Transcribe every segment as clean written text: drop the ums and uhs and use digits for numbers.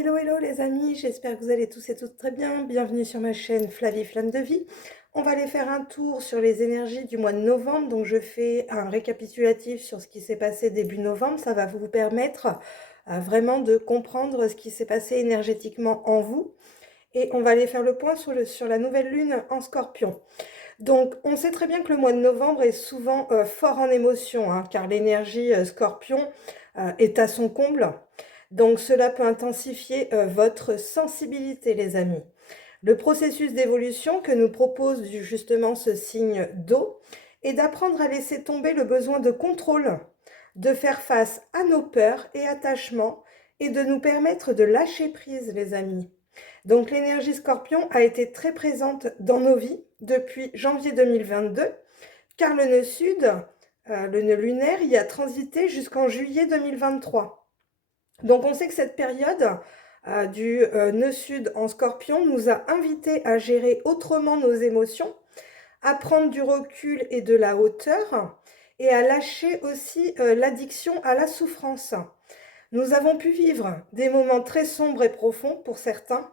Hello, hello les amis, j'espère que vous allez tous et toutes très bien. Bienvenue sur ma chaîne Flavie Flamme de Vie. On va aller faire un tour sur les énergies du mois de novembre. Donc je fais un récapitulatif sur ce qui s'est passé début novembre. Ça va vous permettre vraiment de comprendre ce qui s'est passé énergétiquement en vous. Et on va aller faire le point sur la nouvelle lune en Scorpion. Donc on sait très bien que le mois de novembre est souvent fort en émotion, hein, car l'énergie Scorpion est à son comble. Donc cela peut intensifier votre sensibilité, les amis. Le processus d'évolution que nous propose justement ce signe d'eau est d'apprendre à laisser tomber le besoin de contrôle, de faire face à nos peurs et attachements et de nous permettre de lâcher prise, les amis. Donc l'énergie Scorpion a été très présente dans nos vies depuis janvier 2022, car le nœud sud, le nœud lunaire, y a transité jusqu'en juillet 2023. Donc on sait que cette période du nœud sud en Scorpion nous a invités à gérer autrement nos émotions, à prendre du recul et de la hauteur, et à lâcher aussi l'addiction à la souffrance. Nous avons pu vivre des moments très sombres et profonds pour certains,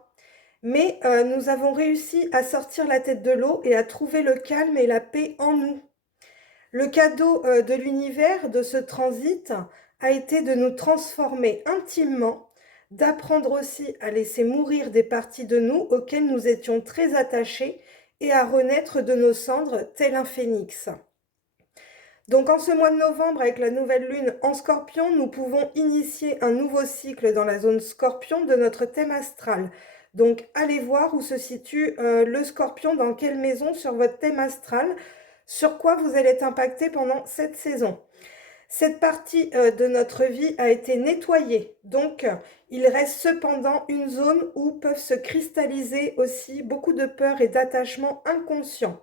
mais nous avons réussi à sortir la tête de l'eau et à trouver le calme et la paix en nous. Le cadeau de l'univers, de ce transit, a été de nous transformer intimement, d'apprendre aussi à laisser mourir des parties de nous auxquelles nous étions très attachés et à renaître de nos cendres tel un phénix. Donc en ce mois de novembre, avec la nouvelle lune en Scorpion, nous pouvons initier un nouveau cycle dans la zone Scorpion de notre thème astral. Donc allez voir où se situe le Scorpion, dans quelle maison sur votre thème astral, sur quoi vous allez être impacté pendant cette saison. Cette partie de notre vie a été nettoyée, donc il reste cependant une zone où peuvent se cristalliser aussi beaucoup de peurs et d'attachements inconscients.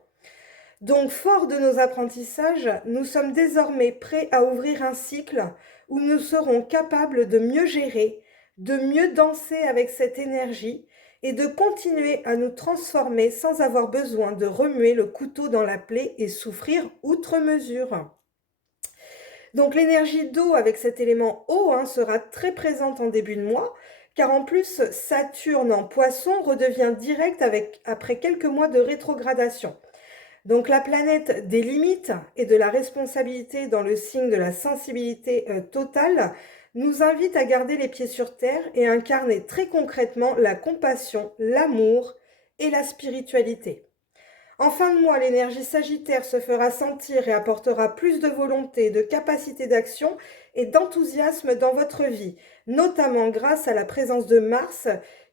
Donc, fort de nos apprentissages, nous sommes désormais prêts à ouvrir un cycle où nous serons capables de mieux gérer, de mieux danser avec cette énergie et de continuer à nous transformer sans avoir besoin de remuer le couteau dans la plaie et souffrir outre mesure. Donc l'énergie d'eau avec cet élément eau sera très présente en début de mois, car en plus Saturne en Poisson redevient direct après quelques mois de rétrogradation. Donc la planète des limites et de la responsabilité dans le signe de la sensibilité totale nous invite à garder les pieds sur terre et à incarner très concrètement la compassion, l'amour et la spiritualité. En fin de mois, l'énergie Sagittaire se fera sentir et apportera plus de volonté, de capacité d'action et d'enthousiasme dans votre vie, notamment grâce à la présence de Mars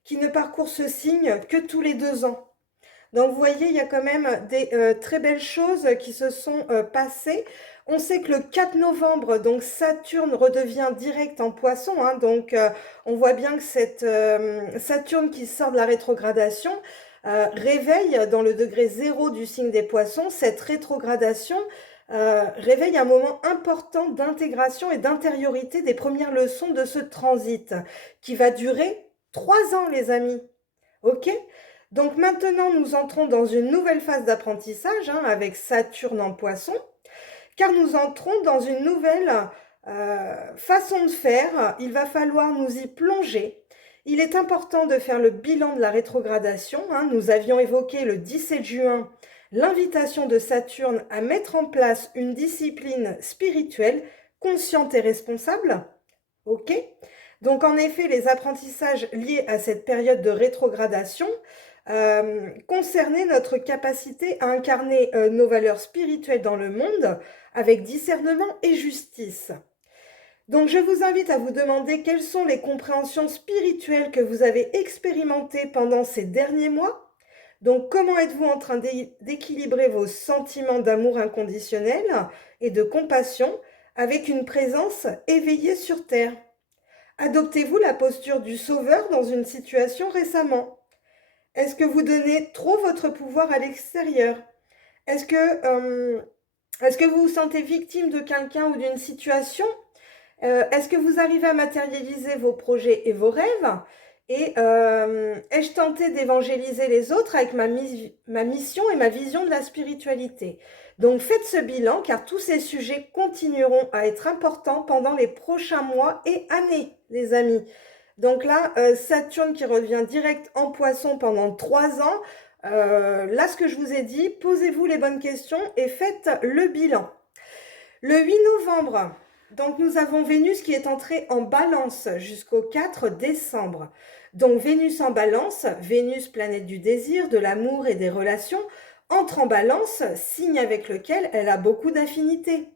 qui ne parcourt ce signe que tous les 2 ans. Donc vous voyez, il y a quand même des très belles choses qui se sont passées. On sait que le 4 novembre, donc Saturne redevient direct en Poisson, donc on voit bien que cette Saturne qui sort de la rétrogradation réveille dans le degré 0 du signe des Poissons. Cette rétrogradation réveille un moment important d'intégration et d'intériorité des premières leçons de ce transit qui va durer 3 ans, les amis. Ok? Donc maintenant, nous entrons dans une nouvelle phase d'apprentissage avec Saturne en Poisson, car nous entrons dans une nouvelle façon de faire. Il va falloir nous y plonger. Il est important de faire le bilan de la rétrogradation. Nous avions évoqué le 17 juin l'invitation de Saturne à mettre en place une discipline spirituelle consciente et responsable. Ok? Donc en effet, les apprentissages liés à cette période de rétrogradation concernaient notre capacité à incarner nos valeurs spirituelles dans le monde avec discernement et justice. Donc je vous invite à vous demander quelles sont les compréhensions spirituelles que vous avez expérimentées pendant ces derniers mois. Donc comment êtes-vous en train d'équilibrer vos sentiments d'amour inconditionnel et de compassion avec une présence éveillée sur Terre? Adoptez-vous la posture du sauveur dans une situation récemment? Est-ce que vous donnez trop votre pouvoir à l'extérieur? Est-ce que vous vous sentez victime de quelqu'un ou d'une situation? Est-ce que vous arrivez à matérialiser vos projets et vos rêves? Et ai-je tenté d'évangéliser les autres avec ma mission et ma vision de la spiritualité? Donc faites ce bilan, car tous ces sujets continueront à être importants pendant les prochains mois et années, les amis. Donc là, Saturne qui revient direct en Poisson pendant 3 ans. Là, ce que je vous ai dit, posez-vous les bonnes questions et faites le bilan. Le 8 novembre, donc nous avons Vénus qui est entrée en Balance jusqu'au 4 décembre. Donc Vénus en Balance, Vénus planète du désir, de l'amour et des relations, entre en Balance, signe avec lequel elle a beaucoup d'affinités.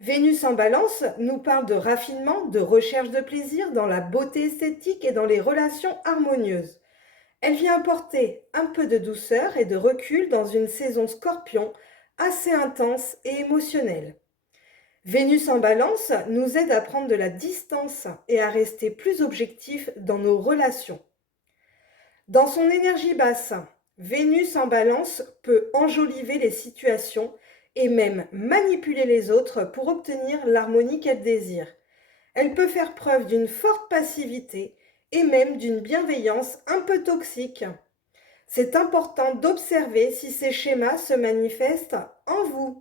Vénus en Balance nous parle de raffinement, de recherche de plaisir dans la beauté esthétique et dans les relations harmonieuses. Elle vient apporter un peu de douceur et de recul dans une saison Scorpion assez intense et émotionnelle. Vénus en Balance nous aide à prendre de la distance et à rester plus objectif dans nos relations. Dans son énergie basse, Vénus en Balance peut enjoliver les situations et même manipuler les autres pour obtenir l'harmonie qu'elle désire. Elle peut faire preuve d'une forte passivité et même d'une bienveillance un peu toxique. C'est important d'observer si ces schémas se manifestent en vous.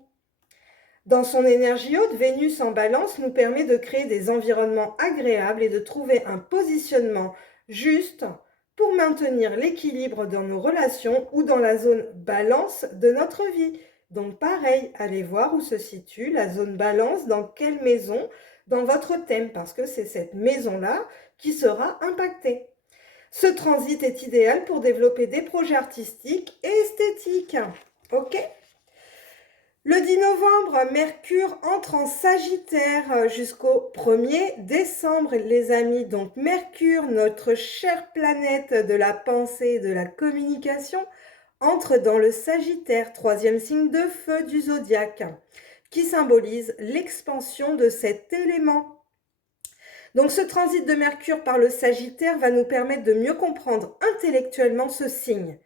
Dans son énergie haute, Vénus en Balance nous permet de créer des environnements agréables et de trouver un positionnement juste pour maintenir l'équilibre dans nos relations ou dans la zone balance de notre vie. Donc pareil, allez voir où se situe la zone balance, dans quelle maison, dans votre thème, parce que c'est cette maison-là qui sera impactée. Ce transit est idéal pour développer des projets artistiques et esthétiques. Ok ? Le 10 novembre, Mercure entre en Sagittaire jusqu'au 1er décembre, les amis. Donc Mercure, notre chère planète de la pensée et de la communication, entre dans le Sagittaire, troisième signe de feu du zodiaque, qui symbolise l'expansion de cet élément. Donc ce transit de Mercure par le Sagittaire va nous permettre de mieux comprendre intellectuellement ce signe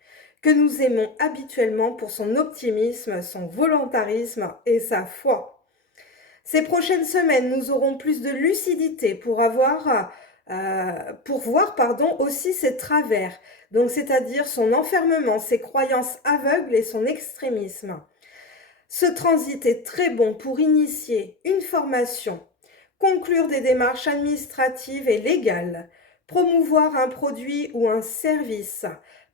que nous aimons habituellement pour son optimisme, son volontarisme et sa foi. Ces prochaines semaines, nous aurons plus de lucidité pour voir aussi ses travers, donc c'est-à-dire son enfermement, ses croyances aveugles et son extrémisme. Ce transit est très bon pour initier une formation, conclure des démarches administratives et légales, promouvoir un produit ou un service,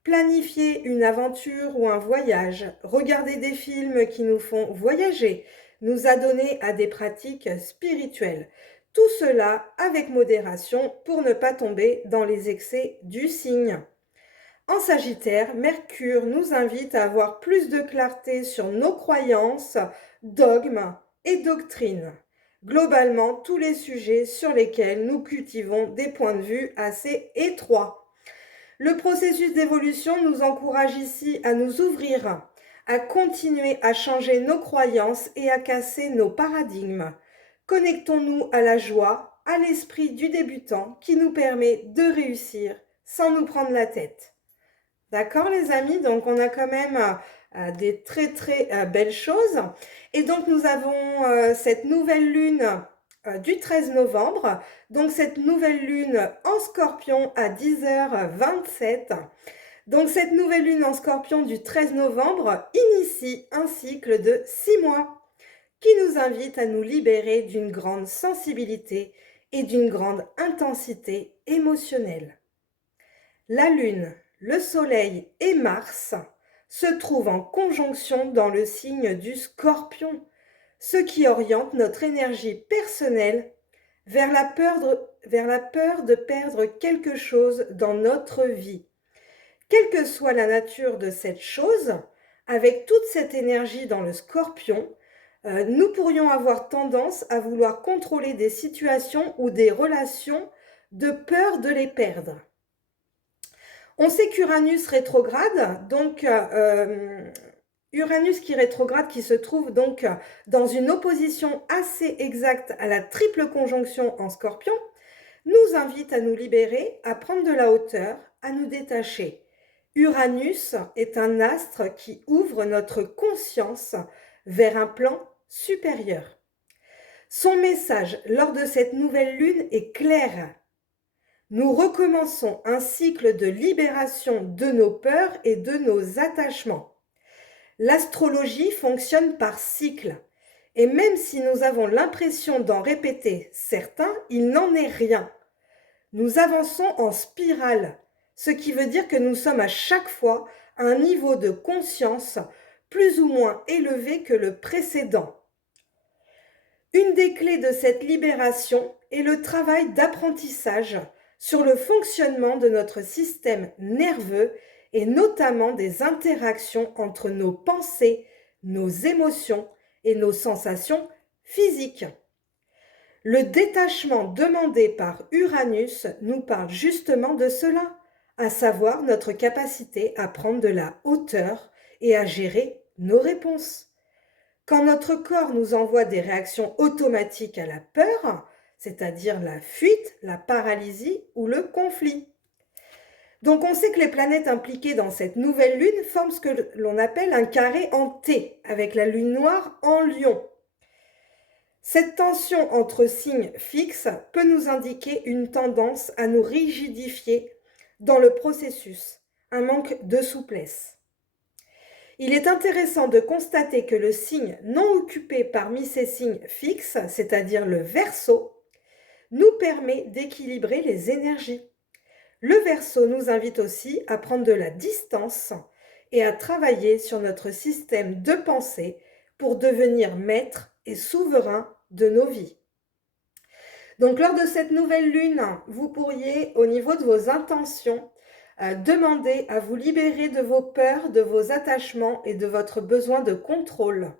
planifier une aventure ou un voyage, regarder des films qui nous font voyager, nous adonner à des pratiques spirituelles. Tout cela avec modération pour ne pas tomber dans les excès du signe. En Sagittaire, Mercure nous invite à avoir plus de clarté sur nos croyances, dogmes et doctrines. Globalement, tous les sujets sur lesquels nous cultivons des points de vue assez étroits. Le processus d'évolution nous encourage ici à nous ouvrir, à continuer à changer nos croyances et à casser nos paradigmes. Connectons-nous à la joie, à l'esprit du débutant qui nous permet de réussir sans nous prendre la tête. D'accord les amis? Donc on a quand même des très très belles choses. Et donc nous avons cette nouvelle lune du 13 novembre. Donc cette nouvelle lune en Scorpion à 10h27. Donc cette nouvelle lune en Scorpion du 13 novembre initie un cycle de 6 mois qui nous invite à nous libérer d'une grande sensibilité et d'une grande intensité émotionnelle. La lune, le soleil et Mars se trouvent en conjonction dans le signe du Scorpion, ce qui oriente notre énergie personnelle vers la peur de perdre quelque chose dans notre vie. Quelle que soit la nature de cette chose, avec toute cette énergie dans le Scorpion, nous pourrions avoir tendance à vouloir contrôler des situations ou des relations de peur de les perdre. On sait qu'Uranus rétrograde, donc Uranus qui rétrograde, qui se trouve donc dans une opposition assez exacte à la triple conjonction en Scorpion, nous invite à nous libérer, à prendre de la hauteur, à nous détacher. Uranus est un astre qui ouvre notre conscience vers un plan supérieur. Son message lors de cette nouvelle lune est clair. Nous recommençons un cycle de libération de nos peurs et de nos attachements. L'astrologie fonctionne par cycle, et même si nous avons l'impression d'en répéter certains, il n'en est rien. Nous avançons en spirale, ce qui veut dire que nous sommes à chaque fois à un niveau de conscience plus ou moins élevé que le précédent. Une des clés de cette libération est le travail d'apprentissage sur le fonctionnement de notre système nerveux et notamment des interactions entre nos pensées, nos émotions et nos sensations physiques. Le détachement demandé par Uranus nous parle justement de cela, à savoir notre capacité à prendre de la hauteur et à gérer nos réponses. Quand notre corps nous envoie des réactions automatiques à la peur, c'est-à-dire la fuite, la paralysie ou le conflit. Donc on sait que les planètes impliquées dans cette nouvelle lune forment ce que l'on appelle un carré en T, avec la lune noire en Lion. Cette tension entre signes fixes peut nous indiquer une tendance à nous rigidifier dans le processus, un manque de souplesse. Il est intéressant de constater que le signe non occupé parmi ces signes fixes, c'est-à-dire le Verseau, nous permet d'équilibrer les énergies. Le Verseau nous invite aussi à prendre de la distance et à travailler sur notre système de pensée pour devenir maître et souverain de nos vies. Donc lors de cette nouvelle lune, vous pourriez, au niveau de vos intentions, demander à vous libérer de vos peurs, de vos attachements et de votre besoin de contrôle.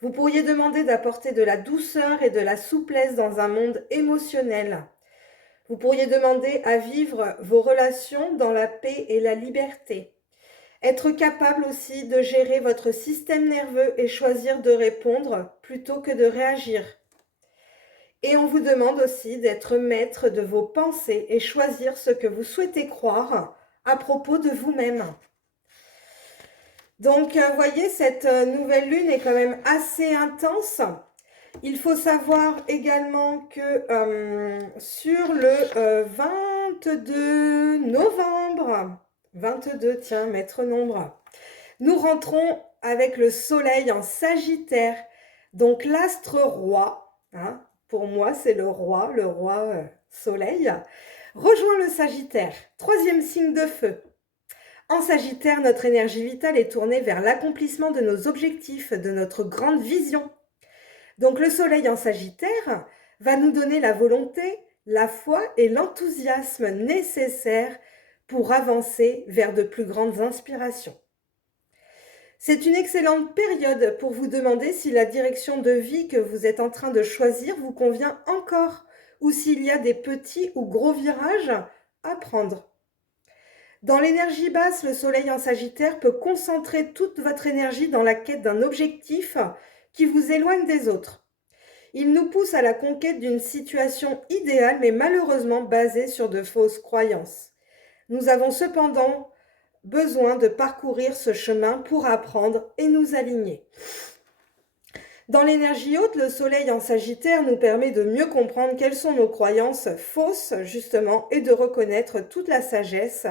Vous pourriez demander d'apporter de la douceur et de la souplesse dans un monde émotionnel. Vous pourriez demander à vivre vos relations dans la paix et la liberté. Être capable aussi de gérer votre système nerveux et choisir de répondre plutôt que de réagir. Et on vous demande aussi d'être maître de vos pensées et choisir ce que vous souhaitez croire à propos de vous-même. Donc, vous voyez, cette nouvelle lune est quand même assez intense. Il faut savoir également que sur le 22 novembre, 22, tiens, maître nombre, nous rentrons avec le soleil en Sagittaire, donc l'astre roi, hein, pour moi c'est le roi soleil, rejoint le Sagittaire, troisième signe de feu. En Sagittaire, notre énergie vitale est tournée vers l'accomplissement de nos objectifs, de notre grande vision. Donc le soleil en Sagittaire va nous donner la volonté, la foi et l'enthousiasme nécessaires pour avancer vers de plus grandes inspirations. C'est une excellente période pour vous demander si la direction de vie que vous êtes en train de choisir vous convient encore ou s'il y a des petits ou gros virages à prendre. Dans l'énergie basse, le soleil en Sagittaire peut concentrer toute votre énergie dans la quête d'un objectif qui vous éloigne des autres. Il nous pousse à la conquête d'une situation idéale mais malheureusement basée sur de fausses croyances. Nous avons cependant besoin de parcourir ce chemin pour apprendre et nous aligner. Dans l'énergie haute, le soleil en Sagittaire nous permet de mieux comprendre quelles sont nos croyances fausses, justement, et de reconnaître toute la sagesse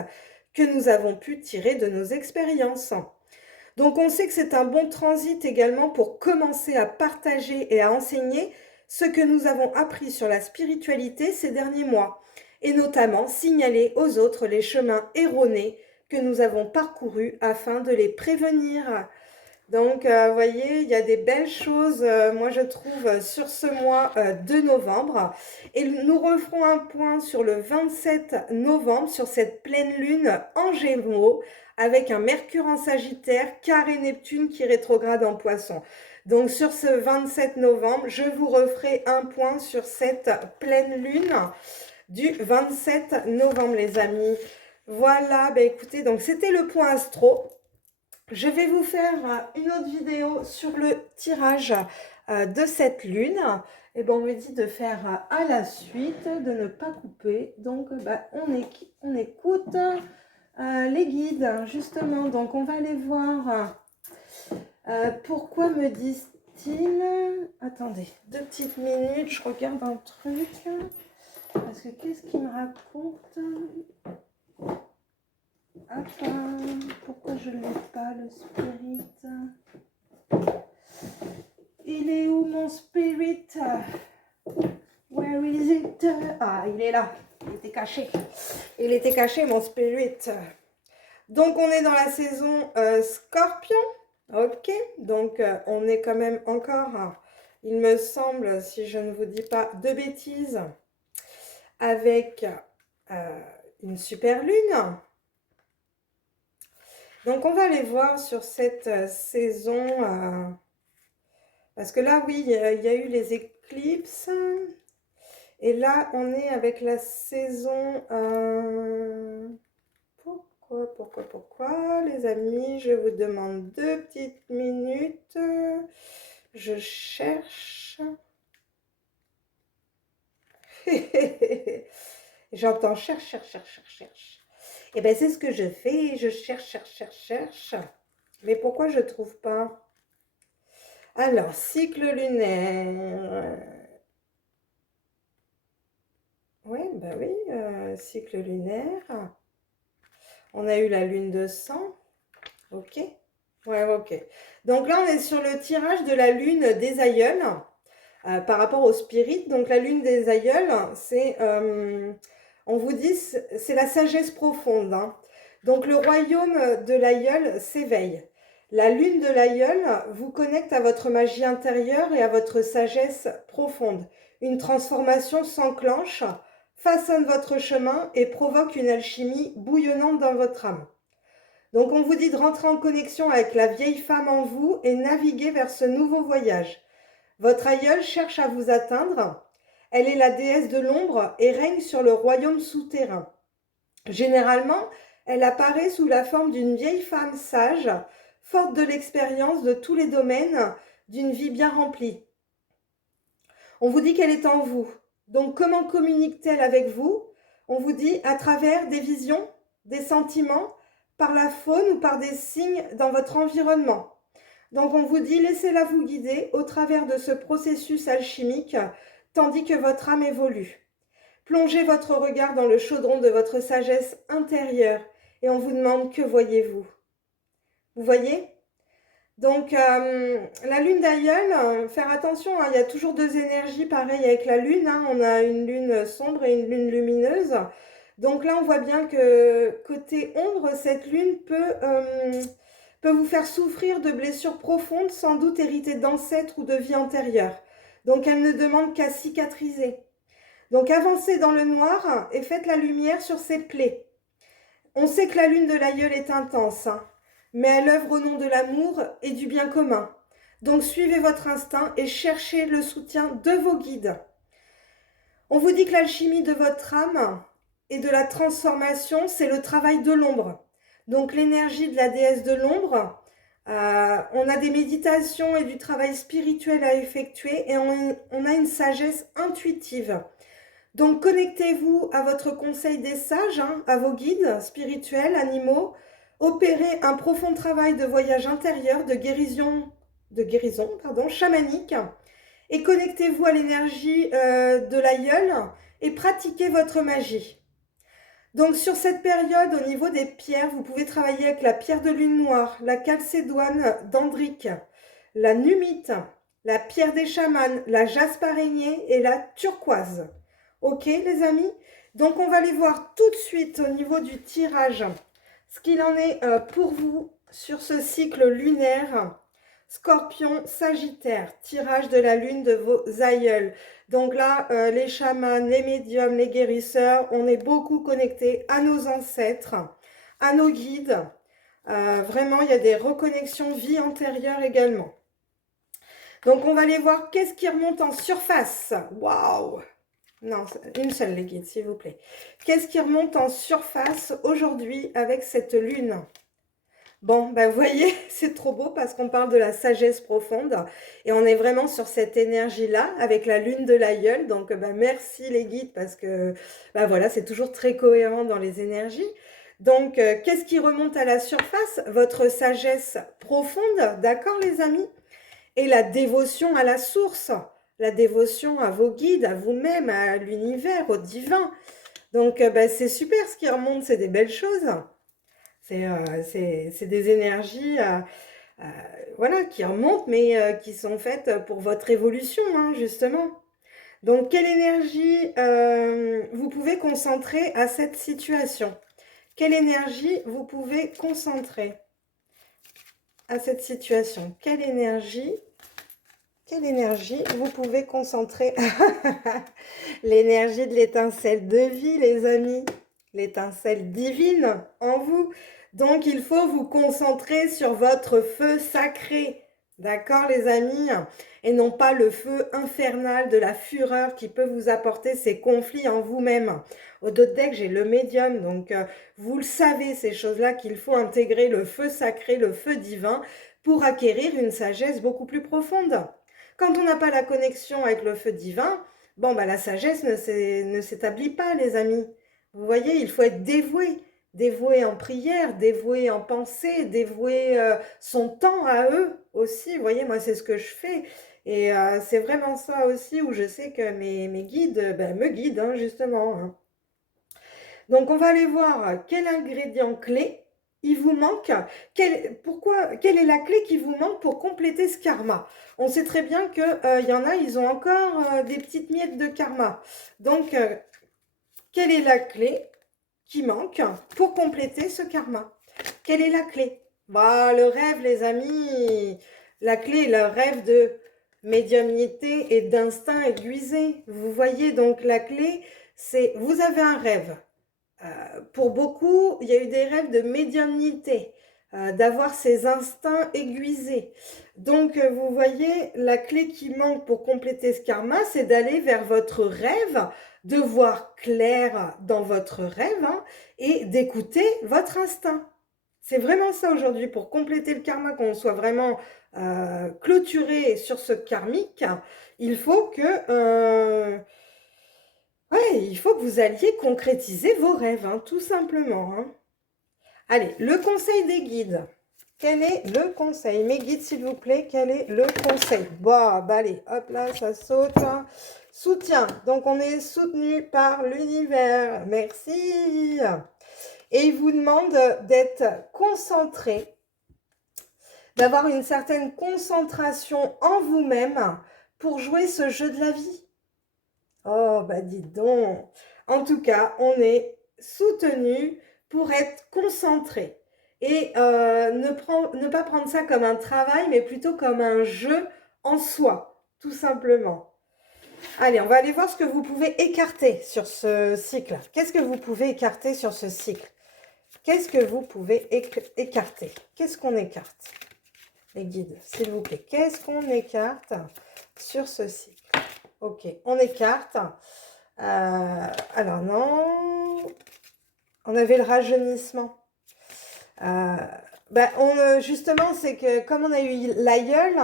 que nous avons pu tirer de nos expériences. Donc on sait que c'est un bon transit également pour commencer à partager et à enseigner ce que nous avons appris sur la spiritualité ces derniers mois, et notamment signaler aux autres les chemins erronés que nous avons parcourus afin de les prévenir. Donc, vous voyez, il y a des belles choses, moi je trouve, sur ce mois de novembre. Et nous referons un point sur le 27 novembre, sur cette pleine lune en Gémeaux, avec un Mercure en Sagittaire, carré Neptune qui rétrograde en Poisson. Donc, sur ce 27 novembre, je vous referai un point sur cette pleine lune du 27 novembre, les amis. Voilà, ben écoutez, donc c'était le point astro. Je vais vous faire une autre vidéo sur le tirage de cette lune. Et bon, on me dit de faire à la suite, de ne pas couper. Donc, on écoute les guides, justement. Donc, on va aller voir pourquoi me disent-ils... Attendez, 2 petites minutes, je regarde un truc. Parce que qu'est-ce qu'il me raconte? Attends, pourquoi je ne l'ai pas, le spirit? Il est où mon spirit? Where is it? Ah, il est là. Il était caché. Il était caché, mon spirit. Donc, on est dans la saison Scorpion. Ok, donc on est quand même encore, il me semble, si je ne vous dis pas de bêtises, avec une super lune. Donc, on va aller voir sur cette saison, parce que là, oui, il y a eu les éclipses. Et là, on est avec la saison... Pourquoi, les amis? Je vous demande 2 petites minutes. Je cherche. J'entends cherche. Et bien, c'est ce que je fais. Je cherche. Mais pourquoi je ne trouve pas? Alors, cycle lunaire. Oui, cycle lunaire. On a eu la lune de sang. Ok. Ouais, ok. Donc là, on est sur le tirage de la lune des aïeuls par rapport au spirit. Donc la lune des aïeuls, c'est, on vous dit, c'est la sagesse profonde, hein. Donc le royaume de l'aïeul s'éveille. La lune de l'aïeul vous connecte à votre magie intérieure et à votre sagesse profonde. Une transformation s'enclenche, façonne votre chemin et provoque une alchimie bouillonnante dans votre âme. Donc on vous dit de rentrer en connexion avec la vieille femme en vous et naviguer vers ce nouveau voyage. Votre aïeule cherche à vous atteindre. Elle est la déesse de l'ombre et règne sur le royaume souterrain. Généralement, elle apparaît sous la forme d'une vieille femme sage, forte de l'expérience de tous les domaines d'une vie bien remplie. On vous dit qu'elle est en vous. Donc comment communique-t-elle avec vous? On vous dit à travers des visions, des sentiments, par la faune ou par des signes dans votre environnement. Donc on vous dit laissez-la vous guider au travers de ce processus alchimique tandis que votre âme évolue. Plongez votre regard dans le chaudron de votre sagesse intérieure et on vous demande que voyez-vous? Vous voyez? Donc la lune d'aïeul, faire attention, hein, il y a toujours 2 énergies pareilles avec la lune, hein, on a une lune sombre et une lune lumineuse. Donc là on voit bien que côté ombre, cette lune peut vous faire souffrir de blessures profondes, sans doute héritées d'ancêtres ou de vie antérieure. Donc elle ne demande qu'à cicatriser. Donc avancez dans le noir et faites la lumière sur ces plaies. On sait que la lune de l'aïeul est intense, hein, mais elle œuvre au nom de l'amour et du bien commun. Donc suivez votre instinct et cherchez le soutien de vos guides. On vous dit que l'alchimie de votre âme et de la transformation, c'est le travail de l'ombre. Donc l'énergie de la déesse de l'ombre, on a des méditations et du travail spirituel à effectuer et on a une sagesse intuitive. Donc connectez-vous à votre conseil des sages, hein, à vos guides spirituels, animaux. Opérez un profond travail de voyage intérieur, de guérison, chamanique. Et connectez-vous à l'énergie de l'aïeul et pratiquez votre magie. Donc sur cette période, au niveau des pierres, vous pouvez travailler avec la pierre de lune noire, la calcédoine d'Andrique, la numite, la pierre des chamans, la jaspe araignée et la turquoise. Ok les amis? Donc on va aller voir tout de suite au niveau du tirage ce qu'il en est pour vous sur ce cycle lunaire. Scorpion, Sagittaire, tirage de la lune de vos aïeuls. Donc là, les chamans, les médiums, les guérisseurs, on est beaucoup connectés à nos ancêtres, à nos guides. Vraiment, il y a des reconnexions vie antérieure également. Donc on va aller voir qu'est-ce qui remonte en surface. Waouh! Non, une seule les guides, s'il vous plaît. Qu'est-ce qui remonte en surface aujourd'hui avec cette lune? Bon, ben vous voyez, c'est trop beau parce qu'on parle de la sagesse profonde et on est vraiment sur cette énergie-là avec la lune de l'aïeul. Donc, ben, merci les guides parce que ben, voilà, c'est toujours très cohérent dans les énergies. Donc, qu'est-ce qui remonte à la surface? Votre sagesse profonde, d'accord les amis? Et la dévotion à la source, la dévotion à vos guides, à vous-même, à l'univers, au divin. Donc, ben, c'est super ce qui remonte, c'est des belles choses. C'est des énergies voilà, qui remontent, mais qui sont faites pour votre évolution, hein, justement. Donc, quelle énergie vous pouvez concentrer à cette situation? Quelle énergie vous pouvez concentrer à cette situation? Quelle énergie vous pouvez concentrer? L'énergie de l'étincelle de vie, les amis. L'étincelle divine en vous. Donc, il faut vous concentrer sur votre feu sacré. D'accord, les amis? Et non pas le feu infernal de la fureur qui peut vous apporter ces conflits en vous-même. Au dos de deck, j'ai le médium. Donc, vous le savez, ces choses-là, qu'il faut intégrer le feu sacré, le feu divin, pour acquérir une sagesse beaucoup plus profonde. Quand on n'a pas la connexion avec le feu divin, bon, bah, la sagesse ne s'établit pas, les amis. Vous voyez, il faut être dévoué. Dévoué en prière, dévoué en pensée, dévoué son temps à eux aussi. Vous voyez, moi, c'est ce que je fais. Et c'est vraiment ça aussi où je sais que mes guides me guident, hein, justement. Hein. Donc, on va aller voir quel ingrédient clé il vous manque. Quelle est la clé qui vous manque pour compléter ce karma? On sait très bien qu'il y en a, ils ont encore des petites miettes de karma. Donc, quelle est la clé qui manque pour compléter ce karma? Quelle est la clé? Bah, le rêve, les amis. La clé, le rêve de médiumnité et d'instinct aiguisé. Vous voyez, donc la clé, c'est vous avez un rêve. Pour beaucoup, il y a eu des rêves de médiumnité, d'avoir ces instincts aiguisés. Donc, vous voyez, la clé qui manque pour compléter ce karma, c'est d'aller vers votre rêve, de voir clair dans votre rêve hein, et d'écouter votre instinct. C'est vraiment ça aujourd'hui, pour compléter le karma, qu'on soit vraiment clôturé sur ce karmique, il faut que... ouais, il faut que vous alliez concrétiser vos rêves, hein, tout simplement. Hein. Allez, le conseil des guides. Quel est le conseil? Mes guides, s'il vous plaît, quel est le conseil? Bon, bah allez, hop là, ça saute. Hein. Soutien. Donc, on est soutenu par l'univers. Merci. Et il vous demande d'être concentré, d'avoir une certaine concentration en vous-même pour jouer ce jeu de la vie. Oh, bah dites donc. En tout cas, on est soutenu pour être concentré. Et ne pas prendre ça comme un travail, mais plutôt comme un jeu en soi, tout simplement. Allez, on va aller voir ce que vous pouvez écarter sur ce cycle. Qu'est-ce que vous pouvez écarter sur ce cycle? Qu'est-ce que vous pouvez écarter? Qu'est-ce qu'on écarte? Les guides, s'il vous plaît. Qu'est-ce qu'on écarte sur ce cycle? Ok, on écarte. Alors non, on avait le rajeunissement. Justement, c'est que comme on a eu l'aïeul,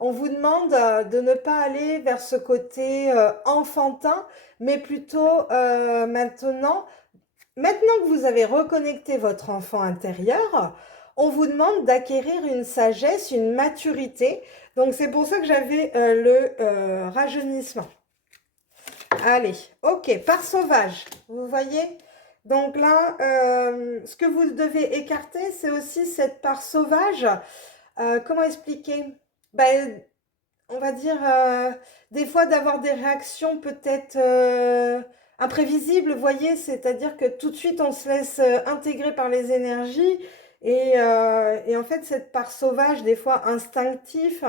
on vous demande de ne pas aller vers ce côté enfantin, mais plutôt maintenant que vous avez reconnecté votre enfant intérieur, on vous demande d'acquérir une sagesse, une maturité. Donc, c'est pour ça que j'avais le rajeunissement. Allez, ok, part sauvage, vous voyez? Donc là, ce que vous devez écarter, c'est aussi cette part sauvage. Comment expliquer? Ben, on va dire, des fois d'avoir des réactions peut-être imprévisibles, vous voyez? C'est-à-dire que tout de suite, on se laisse intégrer par les énergies. Et en fait, cette part sauvage, des fois instinctif,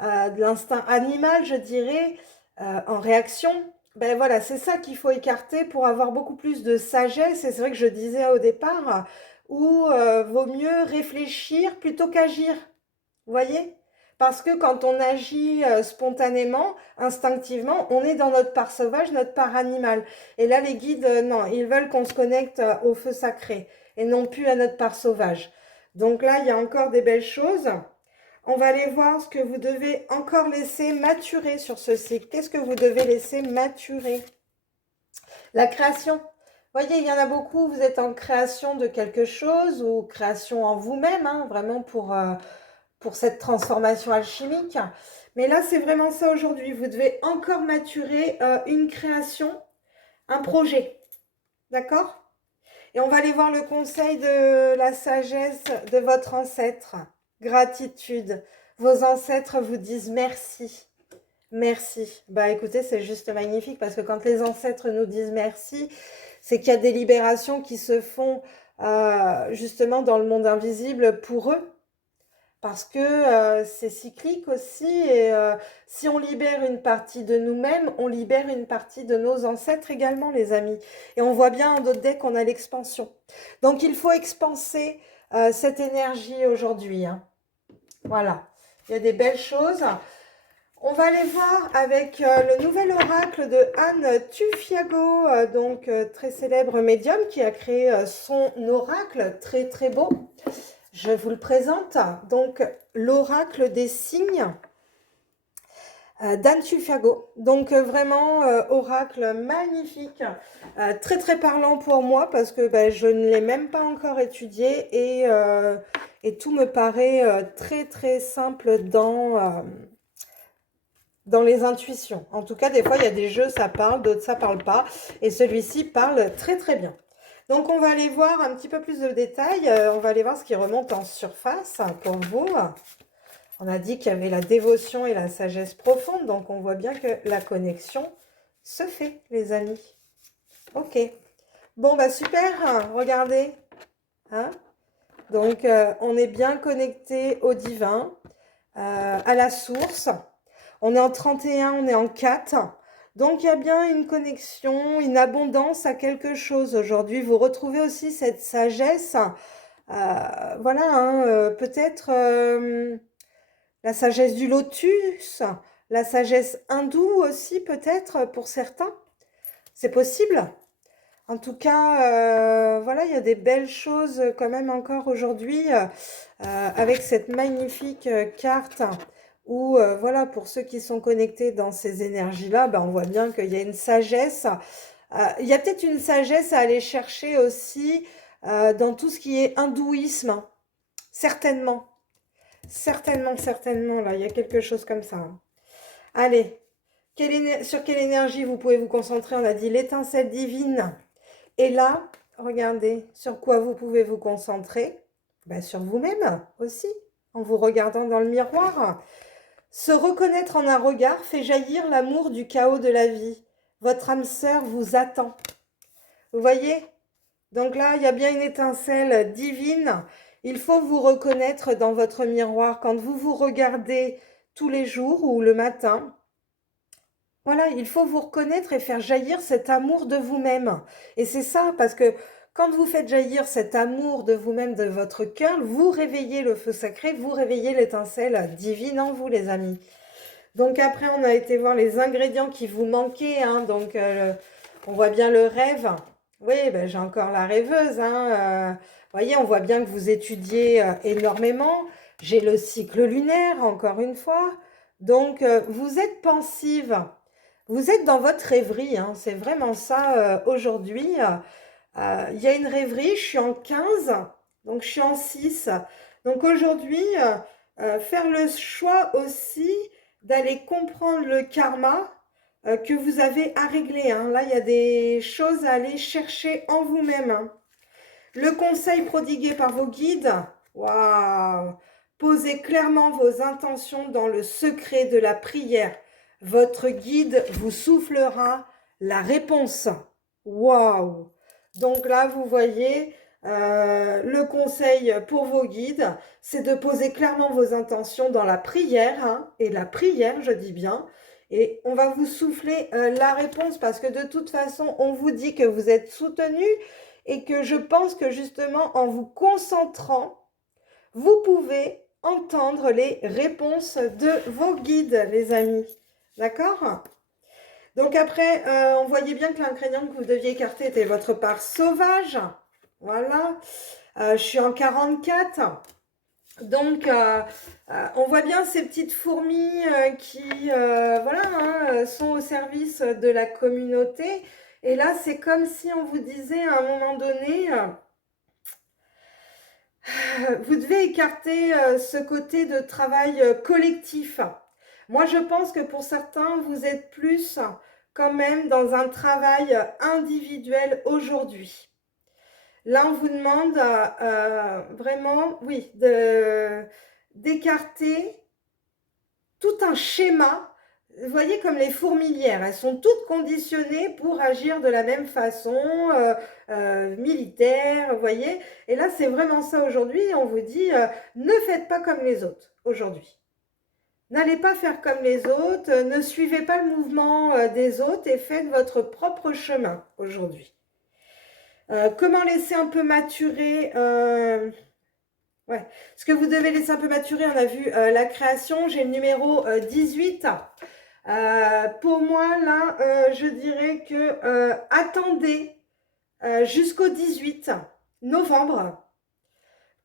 de l'instinct animal, je dirais, en réaction, ben voilà, c'est ça qu'il faut écarter pour avoir beaucoup plus de sagesse. Et c'est vrai que je disais au départ, où vaut mieux réfléchir plutôt qu'agir. Vous voyez? Parce que quand on agit spontanément, instinctivement, on est dans notre part sauvage, notre part animale. Et là, les guides, non, ils veulent qu'on se connecte au feu sacré et non plus à notre part sauvage. Donc là, il y a encore des belles choses. On va aller voir ce que vous devez encore laisser maturer sur ce cycle. Qu'est-ce que vous devez laisser maturer? La création. Vous voyez, il y en a beaucoup, vous êtes en création de quelque chose ou création en vous-même, hein, vraiment pour cette transformation alchimique. Mais là, c'est vraiment ça aujourd'hui. Vous devez encore maturer une création, un projet. D'accord? Et on va aller voir le conseil de la sagesse de votre ancêtre. Gratitude. Vos ancêtres vous disent merci. Merci. Bah écoutez, c'est juste magnifique parce que quand les ancêtres nous disent merci, c'est qu'il y a des libérations qui se font justement dans le monde invisible pour eux. Parce que c'est cyclique aussi et si on libère une partie de nous-mêmes, on libère une partie de nos ancêtres également, les amis. Et on voit bien en d'autres decks qu'on a l'expansion. Donc il faut expanser cette énergie aujourd'hui, hein. Voilà, il y a des belles choses. On va aller voir avec le nouvel oracle de Anne Tuffiago, donc très célèbre médium qui a créé son oracle très très beau. Je vous le présente, donc l'oracle des signes d'Anne Tuffiago. Donc vraiment oracle magnifique, très très parlant pour moi parce que ben, je ne l'ai même pas encore étudié et tout me paraît très très simple dans les intuitions. En tout cas, des fois, il y a des jeux, ça parle, d'autres, ça parle pas. Et celui-ci parle très, très bien. Donc, on va aller voir un petit peu plus de détails. On va aller voir ce qui remonte en surface pour vous. On a dit qu'il y avait la dévotion et la sagesse profonde. Donc, on voit bien que la connexion se fait, les amis. Ok. Bon, bah super. Regardez. Hein, donc, on est bien connecté au divin, à la source. On est en 31, on est en 4. Donc, il y a bien une connexion, une abondance à quelque chose aujourd'hui. Vous retrouvez aussi cette sagesse. Voilà, hein, peut-être la sagesse du lotus, la sagesse hindoue aussi, peut-être pour certains. C'est possible. En tout cas, voilà, il y a des belles choses quand même encore aujourd'hui avec cette magnifique carte où, voilà, pour ceux qui sont connectés dans ces énergies-là, ben, on voit bien qu'il y a une sagesse. Il y a peut-être une sagesse à aller chercher aussi dans tout ce qui est hindouisme. Certainement, certainement, certainement, là, il y a quelque chose comme ça. Allez, sur quelle énergie vous pouvez vous concentrer? On a dit l'étincelle divine. Et là, regardez, sur quoi vous pouvez vous concentrer? Ben, sur vous-même aussi, en vous regardant dans le miroir. Se reconnaître en un regard fait jaillir l'amour du chaos de la vie. Votre âme sœur vous attend. Vous voyez? Donc là, il y a bien une étincelle divine. Il faut vous reconnaître dans votre miroir quand vous vous regardez tous les jours ou le matin. Voilà, il faut vous reconnaître et faire jaillir cet amour de vous-même. Et c'est ça, parce que quand vous faites jaillir cet amour de vous-même, de votre cœur, vous réveillez le feu sacré, vous réveillez l'étincelle divine en vous, les amis. Donc après, on a été voir les ingrédients qui vous manquaient, hein. Donc on voit bien le rêve. Oui, ben, j'ai encore la rêveuse, hein. Voyez, on voit bien que vous étudiez énormément. J'ai le cycle lunaire, encore une fois. Donc, vous êtes pensive. Vous êtes dans votre rêverie, hein. C'est vraiment ça aujourd'hui. Il y a une rêverie, je suis en 15, donc je suis en 6. Donc aujourd'hui, faire le choix aussi d'aller comprendre le karma que vous avez à régler, hein. Là, il y a des choses à aller chercher en vous-même, hein. Le conseil prodigué par vos guides, waouh! Posez clairement vos intentions dans le secret de la prière. Votre guide vous soufflera la réponse. Waouh! Donc là, vous voyez, le conseil pour vos guides, c'est de poser clairement vos intentions dans la prière, hein, et la prière, je dis bien, et on va vous souffler la réponse parce que de toute façon, on vous dit que vous êtes soutenu et que je pense que justement, en vous concentrant, vous pouvez entendre les réponses de vos guides, les amis. D'accord? Donc après, on voyait bien que l'ingrédient que vous deviez écarter était votre part sauvage. Voilà. Je suis en 44. Donc, on voit bien ces petites fourmis qui voilà, hein, sont au service de la communauté. Et là, c'est comme si on vous disait à un moment donné, vous devez écarter ce côté de travail collectif. Moi, je pense que pour certains, vous êtes plus quand même dans un travail individuel aujourd'hui. Là, on vous demande vraiment, oui, d'écarter tout un schéma vous voyez, comme les fourmilières, elles sont toutes conditionnées pour agir de la même façon, militaire, vous voyez. Et là, c'est vraiment ça aujourd'hui. On vous dit, ne faites pas comme les autres aujourd'hui. N'allez pas faire comme les autres, ne suivez pas le mouvement des autres et faites votre propre chemin aujourd'hui. Comment laisser un peu maturer ouais. Ce que vous devez laisser un peu maturer, on a vu la création, j'ai le numéro 18. Pour moi, là, je dirais que attendez jusqu'au 18 novembre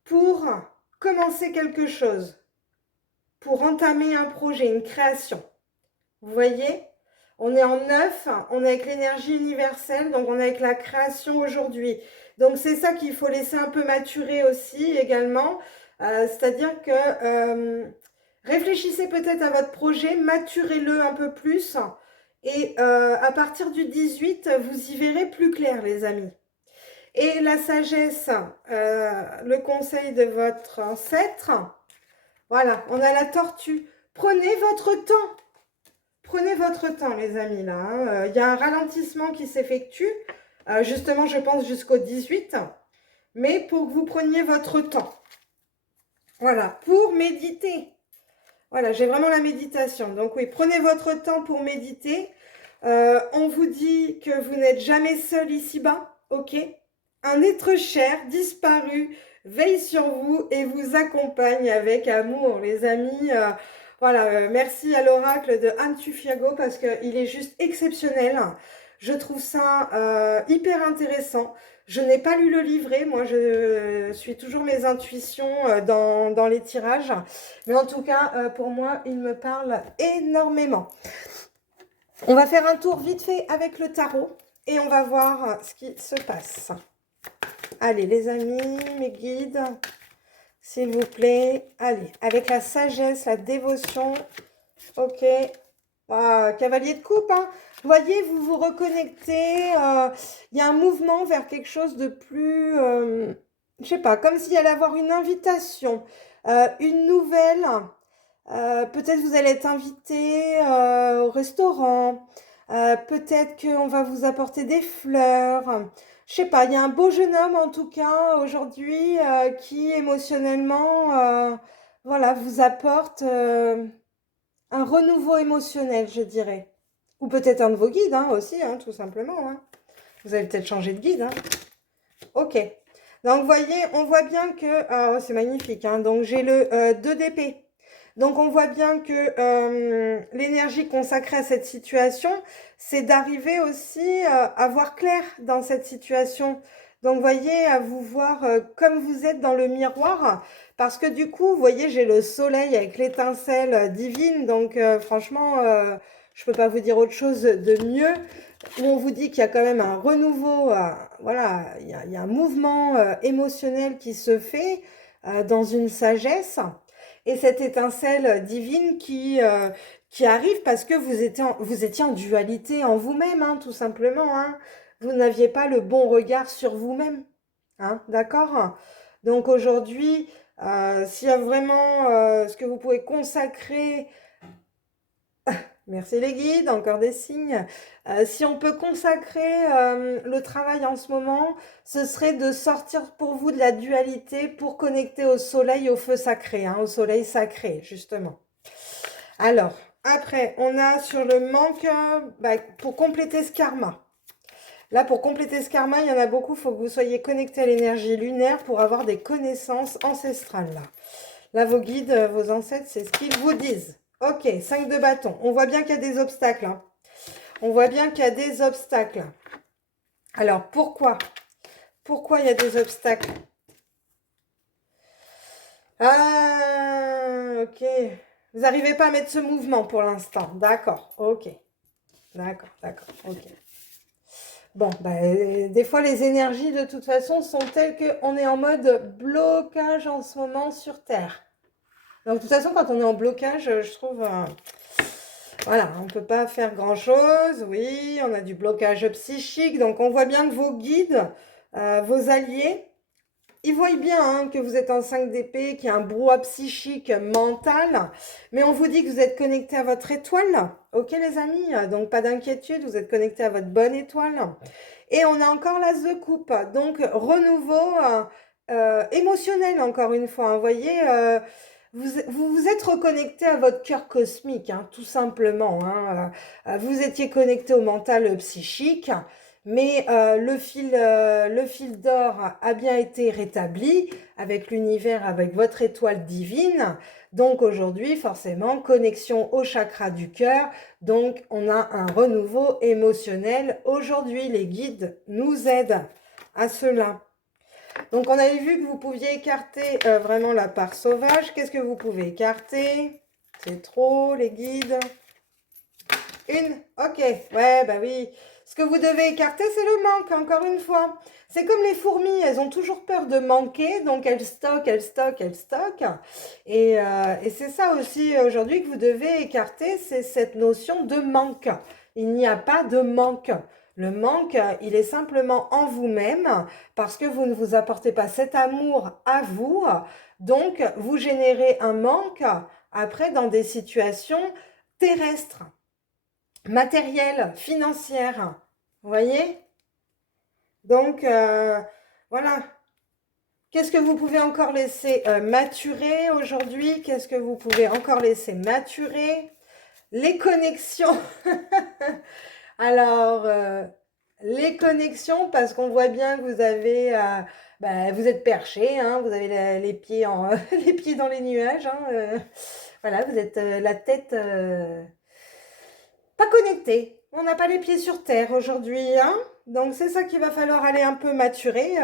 pour commencer quelque chose, pour entamer un projet, une création. Vous voyez? On est en 9, on est avec l'énergie universelle, donc on est avec la création aujourd'hui. Donc c'est ça qu'il faut laisser un peu maturer aussi également. C'est-à-dire que réfléchissez peut-être à votre projet, maturez-le un peu plus. Et à partir du 18, vous y verrez plus clair, les amis. Et la sagesse, le conseil de votre ancêtre, voilà, on a la tortue. Prenez votre temps. Prenez votre temps, les amis, là. Hein. Il y a un ralentissement qui s'effectue, justement, je pense, jusqu'au 18, mais pour que vous preniez votre temps. Voilà, pour méditer. Voilà, j'ai vraiment la méditation. Donc oui, prenez votre temps pour méditer. On vous dit que vous n'êtes jamais seul ici-bas, ok? Un être cher, disparu, veille sur vous et vous accompagne avec amour, les amis. Voilà, merci à l'oracle de Anne Tufiago parce qu'il est juste exceptionnel. Je trouve ça hyper intéressant. Je n'ai pas lu le livret, moi je suis toujours mes intuitions dans les tirages. Mais en tout cas, pour moi, il me parle énormément. On va faire un tour vite fait avec le tarot et on va voir ce qui se passe. Allez les amis, mes guides, s'il vous plaît. Allez, avec la sagesse, la dévotion. Ok. Cavalier de coupe, hein. Vous voyez, vous vous reconnectez. Il y a un mouvement vers quelque chose de plus... je sais pas, comme s'il y allait avoir une invitation, une nouvelle. Peut-être vous allez être invité au restaurant. Peut-être qu'on va vous apporter des fleurs. Je sais pas, il y a un beau jeune homme en tout cas aujourd'hui qui émotionnellement voilà, vous apporte un renouveau émotionnel, je dirais. Ou peut-être un de vos guides hein, aussi, hein, tout simplement. Hein. Vous avez peut-être changé de guide. Hein. Ok. Donc, vous voyez, on voit bien que... oh, c'est magnifique. Hein. Donc, j'ai le 2 d'épée. Donc, on voit bien que l'énergie consacrée à cette situation, c'est d'arriver aussi à voir clair dans cette situation. Donc, vous voyez, à vous voir comme vous êtes dans le miroir. Parce que du coup, vous voyez, j'ai le soleil avec l'étincelle divine. Donc, franchement, je peux pas vous dire autre chose de mieux. Où on vous dit qu'il y a quand même un renouveau, voilà, il y a un mouvement émotionnel qui se fait dans une sagesse. Et cette étincelle divine qui arrive parce que vous étiez en dualité en vous-même, hein, tout simplement. Hein. Vous n'aviez pas le bon regard sur vous-même. Hein, d'accord? Donc aujourd'hui, s'il y a vraiment ce que vous pouvez consacrer, merci les guides, encore des signes, si on peut consacrer le travail en ce moment, ce serait de sortir pour vous de la dualité pour connecter au soleil, au feu sacré, hein, au soleil sacré, justement. Alors, après, on a sur le manque, pour compléter ce karma. Là, pour compléter ce karma, il y en a beaucoup. Il faut que vous soyez connecté à l'énergie lunaire pour avoir des connaissances ancestrales. Là, vos guides, vos ancêtres, c'est ce qu'ils vous disent. Ok, 5 de bâton. On voit bien qu'il y a des obstacles. Hein. On voit bien qu'il y a des obstacles. Alors, pourquoi? Pourquoi il y a des obstacles? Ah, ok. Vous n'arrivez pas à mettre ce mouvement pour l'instant. D'accord, ok. D'accord, ok. Bon, des fois, les énergies, de toute façon, sont telles qu'on est en mode blocage en ce moment sur Terre. Donc, de toute façon, quand on est en blocage, je trouve... voilà, on ne peut pas faire grand-chose. Oui, on a du blocage psychique. Donc, on voit bien que vos guides, vos alliés, Ils voient bien hein, que vous êtes en 5 d'épée, qu'il y a un brouhaha psychique mental, mais on vous dit que vous êtes connecté à votre étoile. Ok les amis, donc pas d'inquiétude, vous êtes connecté à votre bonne étoile. Et on a encore l'as de coupe, donc renouveau émotionnel encore une fois. Vous voyez, vous êtes reconnecté à votre cœur cosmique, hein, tout simplement. Hein. Vous étiez connecté au mental psychique, mais le fil d'or a bien été rétabli avec l'univers, avec votre étoile divine. Donc aujourd'hui, forcément, connexion au chakra du cœur. Donc on a un renouveau émotionnel. Aujourd'hui, les guides nous aident à cela. Donc on avait vu que vous pouviez écarter vraiment la part sauvage. Qu'est-ce que vous pouvez écarter? C'est trop, les guides. Une? Ok. Ouais, bah oui. Ce que vous devez écarter, c'est le manque, encore une fois. C'est comme les fourmis, elles ont toujours peur de manquer, donc elles stockent, elles stockent, elles stockent. Et c'est ça aussi aujourd'hui que vous devez écarter, c'est cette notion de manque. Il n'y a pas de manque. Le manque, il est simplement en vous-même parce que vous ne vous apportez pas cet amour à vous. Donc, vous générez un manque après dans des situations terrestres, matérielles, financières. Vous voyez? Donc, voilà. Qu'est-ce que vous pouvez encore laisser maturer aujourd'hui? Qu'est-ce que vous pouvez encore laisser maturer? Les connexions. Alors, les connexions, parce qu'on voit bien que vous avez, vous êtes perché, hein, vous avez les pieds, les pieds dans les nuages. Hein, voilà, vous êtes la tête pas connectée. On n'a pas les pieds sur terre aujourd'hui. Hein, donc, c'est ça qu'il va falloir aller un peu maturer.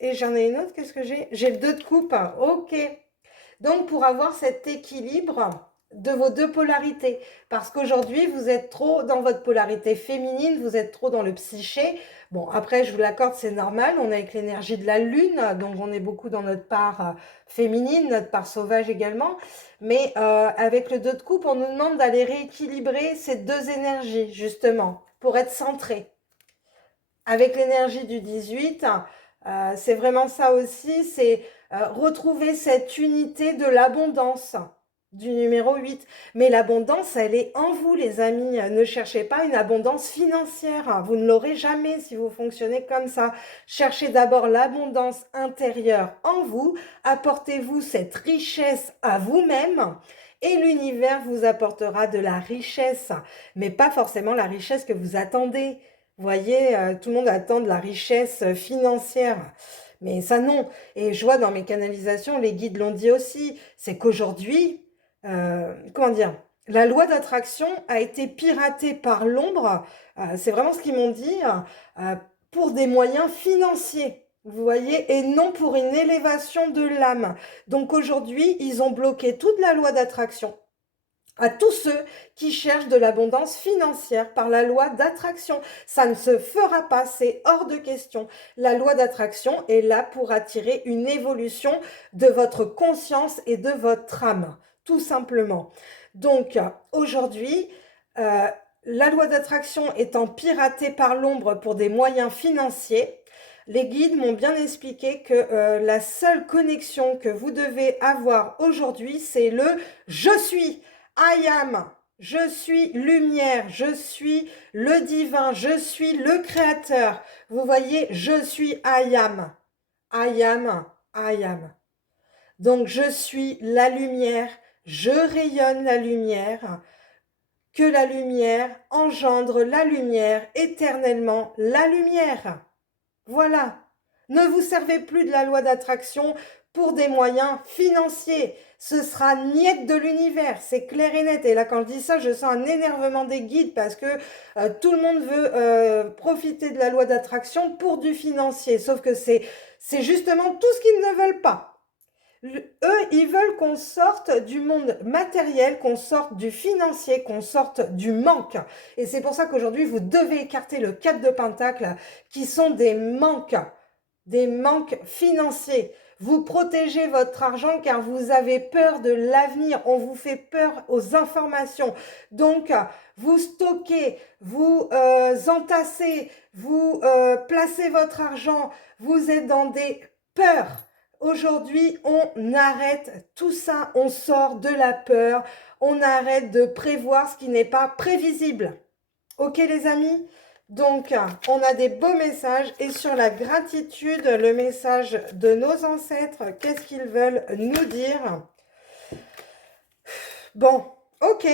Et j'en ai une autre. Qu'est-ce que j'ai? J'ai le 2 de coupe. Ok. Donc, pour avoir cet équilibre de vos deux polarités. Parce qu'aujourd'hui, vous êtes trop dans votre polarité féminine, vous êtes trop dans le psyché. Bon, après, je vous l'accorde, c'est normal. On est avec l'énergie de la lune, donc on est beaucoup dans notre part féminine, notre part sauvage également. Mais avec le 2 de coupe, on nous demande d'aller rééquilibrer ces deux énergies, justement, pour être centré. Avec l'énergie du 18, c'est vraiment ça aussi, c'est retrouver cette unité de l'abondance du numéro 8. Mais l'abondance, elle est en vous, les amis. Ne cherchez pas une abondance financière. Vous ne l'aurez jamais si vous fonctionnez comme ça. Cherchez d'abord l'abondance intérieure en vous. Apportez-vous cette richesse à vous-même. Et l'univers vous apportera de la richesse, mais pas forcément la richesse que vous attendez. Vous voyez, tout le monde attend de la richesse financière. Mais ça, non. Et je vois dans mes canalisations, les guides l'ont dit aussi, c'est qu'aujourd'hui, comment dire, la loi d'attraction a été piratée par l'ombre, c'est vraiment ce qu'ils m'ont dit, euh, pour des moyens financiers. Vous voyez, et non pour une élévation de l'âme. Donc aujourd'hui, ils ont bloqué toute la loi d'attraction à tous ceux qui cherchent de l'abondance financière par la loi d'attraction. Ça ne se fera pas, c'est hors de question. La loi d'attraction est là pour attirer une évolution de votre conscience et de votre âme, tout simplement. Donc, aujourd'hui, la loi d'attraction étant piratée par l'ombre pour des moyens financiers, les guides m'ont bien expliqué que la seule connexion que vous devez avoir aujourd'hui, c'est le « je suis ». I am, je suis lumière, je suis le divin, je suis le créateur. Vous voyez, je suis I am, I am, I am. Donc je suis la lumière, je rayonne la lumière, que la lumière engendre la lumière, éternellement la lumière. Voilà. Ne vous servez plus de la loi d'attraction pour des moyens financiers. Ce sera niette de l'univers, c'est clair et net. Et là, quand je dis ça, je sens un énervement des guides parce que tout le monde veut profiter de la loi d'attraction pour du financier. Sauf que c'est justement tout ce qu'ils ne veulent pas. Eux, ils veulent qu'on sorte du monde matériel, qu'on sorte du financier, qu'on sorte du manque. Et c'est pour ça qu'aujourd'hui, vous devez écarter le 4 de Pentacle, qui sont des manques financiers. Vous protégez votre argent car vous avez peur de l'avenir. On vous fait peur aux informations. Donc, vous stockez, vous entassez, vous placez votre argent. Vous êtes dans des peurs. Aujourd'hui, on arrête tout ça, on sort de la peur, on arrête de prévoir ce qui n'est pas prévisible. Ok les amis? Donc, on a des beaux messages et sur la gratitude, le message de nos ancêtres, qu'est-ce qu'ils veulent nous dire? Bon, ok.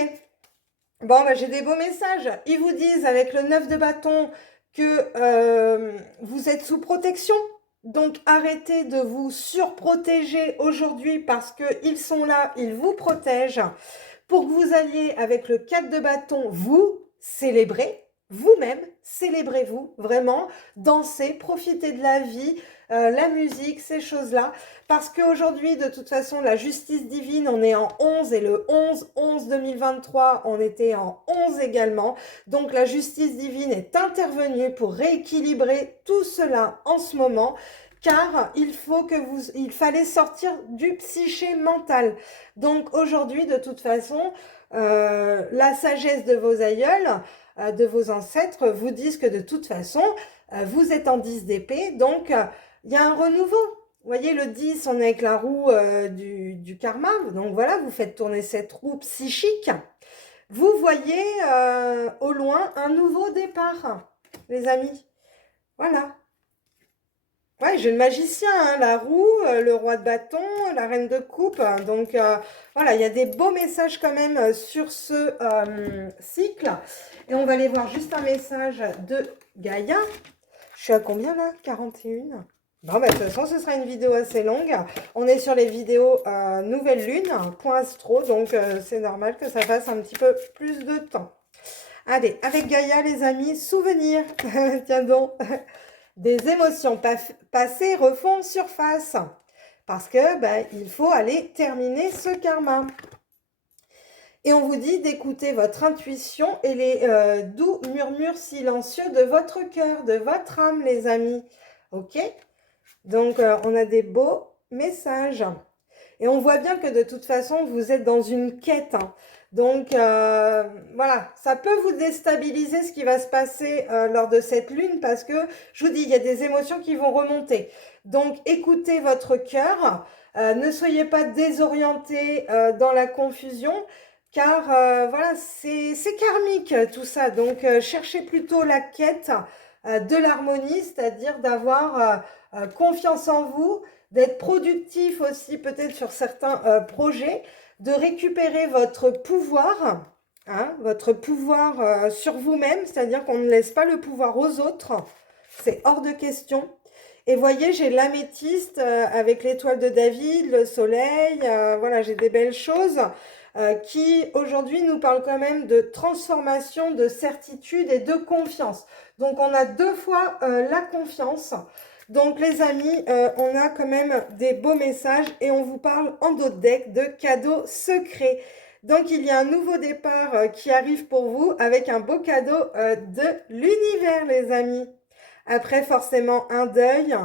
Bon, bah, j'ai des beaux messages. Ils vous disent avec le 9 de bâton que vous êtes sous protection. Donc, arrêtez de vous surprotéger aujourd'hui parce qu'ils sont là, ils vous protègent. Pour que vous alliez avec le 4 de bâton, vous célébrez vous-même, célébrez-vous vraiment, dansez, profitez de la vie, la musique, ces choses-là. Parce qu'aujourd'hui, de toute façon, la justice divine, on est en 11 et le 11-11-2023, on était en 11 également. Donc la justice divine est intervenue pour rééquilibrer tout cela en ce moment. Car il fallait sortir du psyché mental. Donc aujourd'hui, de toute façon, la sagesse de vos aïeuls, de vos ancêtres, vous disent que de toute façon, vous êtes en 10 d'épée, donc il y a un renouveau. Vous voyez, le 10, on est avec la roue du karma, donc voilà, vous faites tourner cette roue psychique. Vous voyez au loin un nouveau départ, les amis. Voilà. Ouais, j'ai le magicien, hein, la roue, le roi de bâton, la reine de coupe. Donc voilà, il y a des beaux messages quand même sur ce cycle. Et on va aller voir juste un message de Gaïa. Je suis à combien là? 41. Bon, bah, de toute façon, ce sera une vidéo assez longue. On est sur les vidéos Nouvelle Lune, point astro, donc c'est normal que ça fasse un petit peu plus de temps. Allez, avec Gaïa, les amis, souvenirs. Tiens donc. Des émotions passées refont surface. Parce que il faut aller terminer ce karma. Et on vous dit d'écouter votre intuition et les doux murmures silencieux de votre cœur, de votre âme, les amis. Ok? Donc, on a des beaux messages. Et on voit bien que de toute façon, vous êtes dans une quête. Hein. Donc, voilà, ça peut vous déstabiliser ce qui va se passer lors de cette lune parce que, je vous dis, il y a des émotions qui vont remonter. Donc, écoutez votre cœur. Ne soyez pas désorientés dans la confusion car, voilà, c'est karmique tout ça. Donc, cherchez plutôt la quête de l'harmonie, c'est-à-dire d'avoir confiance en vous, d'être productif aussi peut-être sur certains projets, de récupérer votre pouvoir, hein, votre pouvoir sur vous-même, c'est-à-dire qu'on ne laisse pas le pouvoir aux autres, c'est hors de question. Et voyez, j'ai l'améthyste avec l'étoile de David, le soleil, voilà, j'ai des belles choses qui aujourd'hui nous parlent quand même de transformation, de certitude et de confiance. Donc on a deux fois la confiance. Donc les amis, on a quand même des beaux messages et on vous parle en d'autres decks de cadeaux secrets. Donc il y a un nouveau départ qui arrive pour vous avec un beau cadeau de l'univers les amis. Après forcément un deuil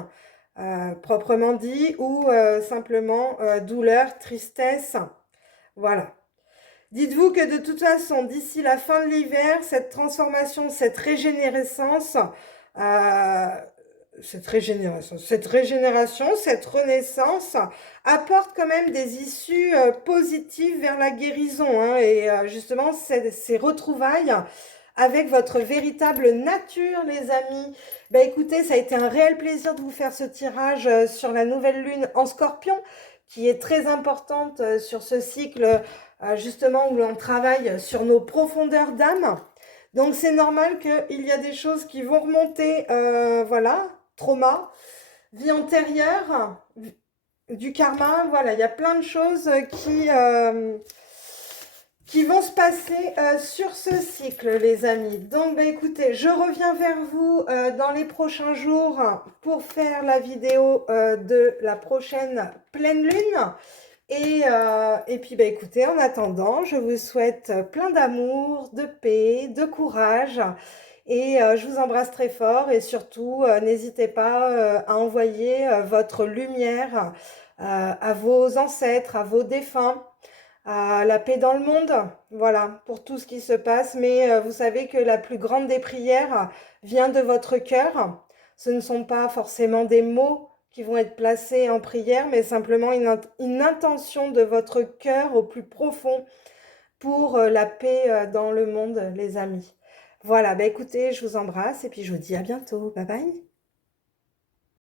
proprement dit ou simplement douleur, tristesse. Voilà. Dites-vous que de toute façon, d'ici la fin de l'hiver, cette transformation, cette régénérescence, cette régénération, cette renaissance apporte quand même des issues positives vers la guérison hein, et justement ces retrouvailles avec votre véritable nature les amis. Ben écoutez, ça a été un réel plaisir de vous faire ce tirage sur la nouvelle lune en Scorpion qui est très importante sur ce cycle justement où l'on travaille sur nos profondeurs d'âme. Donc c'est normal qu'il y a des choses qui vont remonter, voilà, trauma, vie antérieure, du karma, voilà, il y a plein de choses qui vont se passer sur ce cycle, les amis. Donc, écoutez, je reviens vers vous dans les prochains jours pour faire la vidéo de la prochaine pleine lune. Et puis, écoutez, en attendant, je vous souhaite plein d'amour, de paix, de courage. Et je vous embrasse très fort et surtout, n'hésitez pas à envoyer votre lumière à vos ancêtres, à vos défunts, à la paix dans le monde, voilà, pour tout ce qui se passe. Mais vous savez que la plus grande des prières vient de votre cœur. Ce ne sont pas forcément des mots qui vont être placées en prière, mais simplement une intention de votre cœur au plus profond pour la paix dans le monde, les amis. Voilà, bah écoutez, je vous embrasse et puis je vous dis à bientôt. Bye bye.